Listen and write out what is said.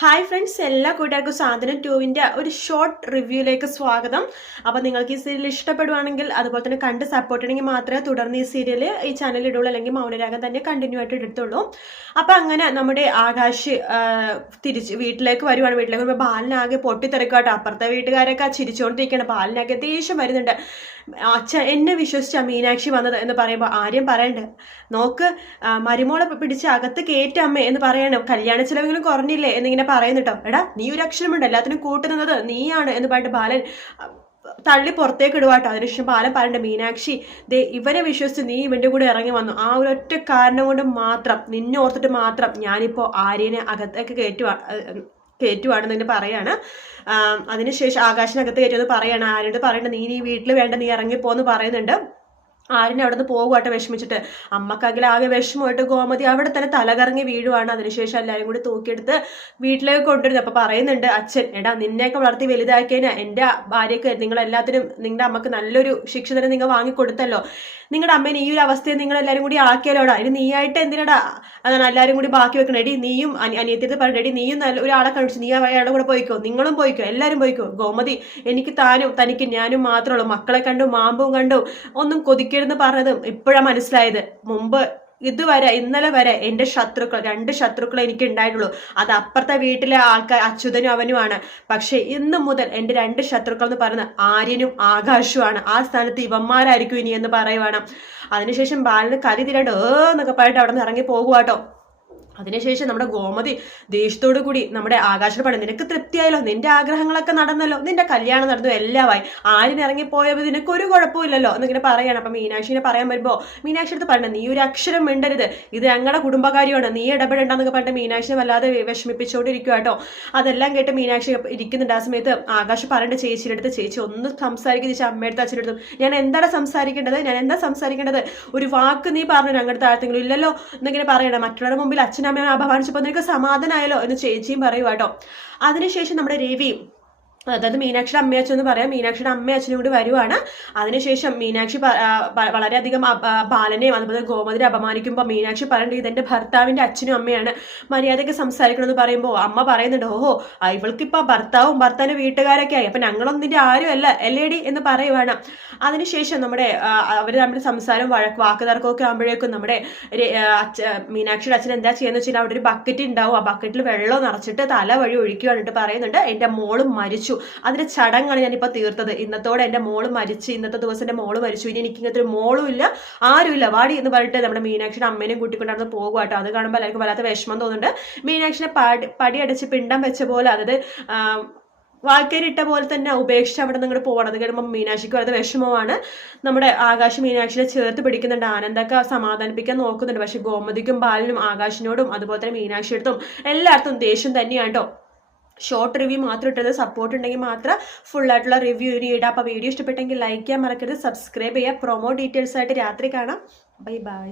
Hi friends, എല്ലാ കൂട്ടുകാർക്കും സാധനം 2-ന്റെ ഒരു ഷോർട്ട് റിവ്യൂയിലേക്ക് സ്വാഗതം. അപ്പോൾ നിങ്ങൾക്ക് ഈ സീരിയൽ ഇഷ്ടപ്പെടുവാണെങ്കിൽ അതുപോലെ തന്നെ കണ്ട് സപ്പോർട്ട് ചെയ്യണമെങ്കിൽ മാത്രമേ തുടർന്ന് ഈ സീരിയൽ ഈ ചാനലിൽ ഇടുള്ളൂ, അല്ലെങ്കിൽ മൗനരാഗം തന്നെ കണ്ടിന്യൂ ആയിട്ട് എടുത്തുള്ളൂ. അപ്പം അങ്ങനെ നമ്മുടെ ആകാശ് തിരിച്ച് വീട്ടിലേക്ക് വരുവാണ്. വീട്ടിലേക്ക് വരുമ്പോൾ ബാലനാകെ പൊട്ടിത്തെറിക്കാട്ടോ. അപ്പുറത്തെ വീട്ടുകാരൊക്കെ ചിരിച്ചുകൊണ്ടിരിക്കുകയാണ്. ബാലനാകെ ദേഷ്യം വരുന്നുണ്ട്. അച്ഛൻ എന്നെ വിശ്വസിച്ച മീനാക്ഷി വന്നത് എന്ന് പറയുമ്പോൾ ആര്യം പറയണ്ട്, നോക്ക് മരുമോളെ പിടിച്ച് അകത്ത് കയറ്റമ്മേ എന്ന് പറയാണ്. കല്യാണ ചിലവെങ്കിലും കുറഞ്ഞില്ലേ എന്നിങ്ങനെ പറയുന്നുട്ടോ. എടാ, നീ ഒരു അക്ഷരമുണ്ട്, എല്ലാത്തിനും കൂട്ടുന്നത് നീയാണ് എന്ന് പറഞ്ഞിട്ട് ബാലൻ തള്ളി പുറത്തേക്ക് ഇടുവാട്ടോ. അതിനുശേഷം ബാലൻ പറയണ്ട, മീനാക്ഷി ദേ ഇവരെ വിശ്വസിച്ച് നീ ഇവന്റെ കൂടെ ഇറങ്ങി വന്നു. ആ ഒരൊറ്റ കാരണം കൊണ്ട് മാത്രം, നിന്നെ ഓർത്തിട്ട് മാത്രം ഞാനിപ്പോ ആര്യനെ അകത്തേക്ക് കയറ്റുവാണെന്ന് പറയാണ്. അതിനുശേഷം ആകാശിനകത്ത് കയറ്റുമെന്ന് പറയാണ്. ആരോട് പറയണ്ട, നീ വീട്ടിൽ വേണ്ട, നീ ഇറങ്ങിപ്പോന്ന് പറയുന്നുണ്ട്. ആര്യനെ അവിടെ നിന്ന് പോകുവാട്ടെ വിഷമിച്ചിട്ട്. അമ്മക്കകലെ ആകെ വിഷമമായിട്ട് ഗോമതി അവിടെ തന്നെ തലകറങ്ങി വീഴുവാണ്. അതിനുശേഷം എല്ലാവരും കൂടി തൂക്കിയെടുത്ത് വീട്ടിലേക്ക് കൊണ്ടുവരുന്നത്. അപ്പൊ പറയുന്നുണ്ട് അച്ഛൻ, എടാ നിന്നെയൊക്കെ വളർത്തി വലുതാക്കിയതിന് എൻ്റെ ഭാര്യയ്ക്ക് നിങ്ങളെല്ലാത്തിനും നിങ്ങളുടെ അമ്മക്ക് നല്ലൊരു ശിക്ഷ തന്നെ നിങ്ങൾ വാങ്ങിക്കൊടുത്തല്ലോ. നിങ്ങളുടെ അമ്മേനെ ഈ ഒരു അവസ്ഥയെ നിങ്ങൾ എല്ലാവരും കൂടി ആക്കിയാലോടാ. ഇനി നീയായിട്ട് എന്തിനടാ അതാണ് എല്ലാവരും കൂടി ബാക്കി വെക്കണം. എടി നീയും അനിയത്തിയത് പറഞ്ഞ, എടി നീയും നല്ല ഒരാളെ കണ്ടിച്ചു, നീ അയാളുടെ കൂടെ പോയിക്കോ, നിങ്ങളും പോയിക്കോ, എല്ലാവരും പോയിക്കോ. ഗോമതി, എനിക്ക് തനിക്ക് ഞാനും മാത്രമേ ഉള്ളൂ. മക്കളെ കണ്ടു മാമ്പും കണ്ടു ഒന്നും കൊതിക്കരുതെന്ന് പറഞ്ഞത് ഇപ്പോഴാണ് മനസ്സിലായത്. മുമ്പ് ഇതുവരെ ഇന്നലെ വരെ എൻ്റെ രണ്ട് ശത്രുക്കൾ എനിക്ക് ഉണ്ടായിട്ടുള്ളൂ. അത് അപ്പുറത്തെ വീട്ടിലെ ആൾക്കാർ അച്യുതനും അവനുമാണ്. പക്ഷെ ഇന്ന് മുതൽ എൻ്റെ രണ്ട് ശത്രുക്കൾ എന്ന് പറയുന്നത് ആര്യനും ആകാശുമാണ്. ആ സ്ഥാനത്ത് ഇവന്മാരായിരിക്കും ഇനി എന്ന് പറയുവാണ്. അതിനുശേഷം ബാലന് കലി തിരണ്ട് എന്നൊക്കെ പറഞ്ഞിട്ട് അവിടെ നിന്ന് ഇറങ്ങി പോകുവാട്ടോ. അതിനുശേഷം നമ്മുടെ ഗോമതി ദേഷ്യത്തോടു കൂടി നമ്മുടെ ആകാശം പറഞ്ഞു, നിനക്ക് തൃപ്തിയായല്ലോ, നിന്റെ ആഗ്രഹങ്ങളൊക്കെ നടന്നല്ലോ, നിന്റെ കല്യാണം നടന്നു, എല്ലാമായി, ആരും ഇറങ്ങിപ്പോയപ്പോൾ നിനക്ക് ഒരു കുഴപ്പമില്ലല്ലോ എന്നിങ്ങനെ പറയാണ്. അപ്പൊ മീനാക്ഷിനെ പറയാൻ വരുമ്പോ മീനാക്ഷി അടുത്ത് പറഞ്ഞു, നീ ഒരു അക്ഷരം മിണ്ടരുത്, ഇത് ഞങ്ങളുടെ കുടുംബകാര്യമാണ്, നീ ഇടപെടണ്ടെന്നൊക്കെ പറഞ്ഞിട്ട് മീനാക്ഷിനെ വല്ലാതെ വിഷമിപ്പിച്ചുകൊണ്ടിരിക്കുക കേട്ടോ. അതെല്ലാം കേട്ട് മീനാക്ഷി ഇരിക്കുന്നുണ്ട്. ആ സമയത്ത് ആകാശ് പറയേണ്ട ചേച്ചിയുടെ അടുത്ത്, ചേച്ചി ഒന്ന് സംസാരിക്കുന്ന ചേച്ചി അമ്മയുടെ അച്ഛൻ്റെ അടുത്തും, ഞാൻ എന്താണ് സംസാരിക്കേണ്ടത്, ഒരു വാക്ക് നീ പറഞ്ഞു ഞങ്ങളുടെ താഴത്തെങ്കിലും ഇല്ലല്ലോ എന്നിങ്ങനെ പറയണം. മറ്റുള്ളവരുടെ മുമ്പിൽ അച്ഛനമ്മ അപമാനിച്ചപ്പോൾ നിനക്ക് സമാധാനമായല്ലോ എന്ന് ചേച്ചിയും പറയുവാട്ടോ. അതിനുശേഷം നമ്മുടെ രവി, അതായത് മീനാക്ഷിയുടെ അമ്മയച്ഛൻ എന്ന് പറയാം, മീനാക്ഷിയുടെ അമ്മയച്ഛനും കൂടി വരുവാണ്. അതിനുശേഷം മീനാക്ഷി വളരെയധികം ബാലനെയും അതുപോലെ ഗോമതിനെ അപമാനിക്കുമ്പോൾ മീനാക്ഷി പറയേണ്ടത്, ഇതെന്റെ ഭർത്താവിന്റെ അച്ഛനും അമ്മയാണ്, മര്യാദയ്ക്ക് സംസാരിക്കണമെന്ന് പറയുമ്പോൾ അമ്മ പറയുന്നുണ്ട്, ഓഹോ ഇവൾക്കിപ്പോ ഭർത്താവിന്റെ വീട്ടുകാരൊക്കെ ആയി, അപ്പൊ ഞങ്ങളൊന്നും ഇതിന്റെ ആരും അല്ല എല്ലേടി എന്ന് പറയുവാണ്. അതിനുശേഷം നമ്മുടെ അവർ നമ്മുടെ സംസാരം വാക്കുതർക്കമൊക്കെ ആകുമ്പോഴേക്കും നമ്മുടെ മീനാക്ഷിയുടെ അച്ഛൻ എന്താ ചെയ്യുന്ന വെച്ചാൽ അവിടെ ഒരു ബക്കറ്റ് ഉണ്ടാവും. ആ ബക്കറ്റിൽ വെള്ളം നിറച്ചിട്ട് തല വഴി ഒഴിക്കുകയാണിട്ട് പറയുന്നുണ്ട്, എന്റെ മോളും മരിച്ചു, അതിന്റെ ചടങ്ങാണ് ഞാനിപ്പോ തീർത്തത്, ഇന്നത്തോടെ എന്റെ മോള് മരിച്ചു, ഇന്നത്തെ ദിവസം എന്റെ മോള് മരിച്ചു, ഇനി എനിക്ക് ഇങ്ങനത്തെ ഒരു മോളും ഇല്ല, ആരുമില്ല, വാടി എന്ന് പറഞ്ഞിട്ട് നമ്മുടെ മീനാക്ഷിയുടെ അമ്മേനെയും കൂട്ടിക്കൊണ്ടാണ് പോകുവാട്ടോ. അത് കാണുമ്പോൾ എല്ലാവർക്കും വല്ലാത്ത വിഷമം തോന്നുന്നുണ്ട്. മീനാക്ഷിനെ പടിയടച്ച് പിണ്ടം വെച്ച പോലെ, അതായത് വാക്കേരിട്ട പോലെ തന്നെ ഉപേക്ഷിച്ച് അവിടെ നിന്ന് പോകണം. അത് കഴിയുമ്പോൾ മീനാക്ഷിക്ക് വളരെ വിഷമമാണ്. നമ്മുടെ ആകാശ് മീനാക്ഷിനെ ചേർത്ത് പിടിക്കുന്നുണ്ട്, ആനന്ദൊക്കെ സമാധാനിപ്പിക്കാൻ നോക്കുന്നുണ്ട്. പക്ഷെ ഗോമതിക്കും ബാലനും ആകാശിനോടും അതുപോലെ തന്നെ മീനാക്ഷിയെടുത്തും എല്ലായിടത്തും ദേഷ്യം തന്നെയാണ് കേട്ടോ. ഷോർട്ട് റിവ്യൂ മാത്രം ഇട്ടത്, സപ്പോർട്ട് ഉണ്ടെങ്കിൽ മാത്രം ഫുള്ളായിട്ടുള്ള റിവ്യൂ ഇനി ഇടാം. അപ്പോൾ വീഡിയോ ഇഷ്ടപ്പെട്ടെങ്കിൽ ലൈക്ക് ചെയ്യാൻ മറക്കരുത്, സബ്സ്ക്രൈബ് ചെയ്യുക. പ്രൊമോ ഡീറ്റെയിൽസ് ആയിട്ട് രാത്രി കാണാം. Bye bye.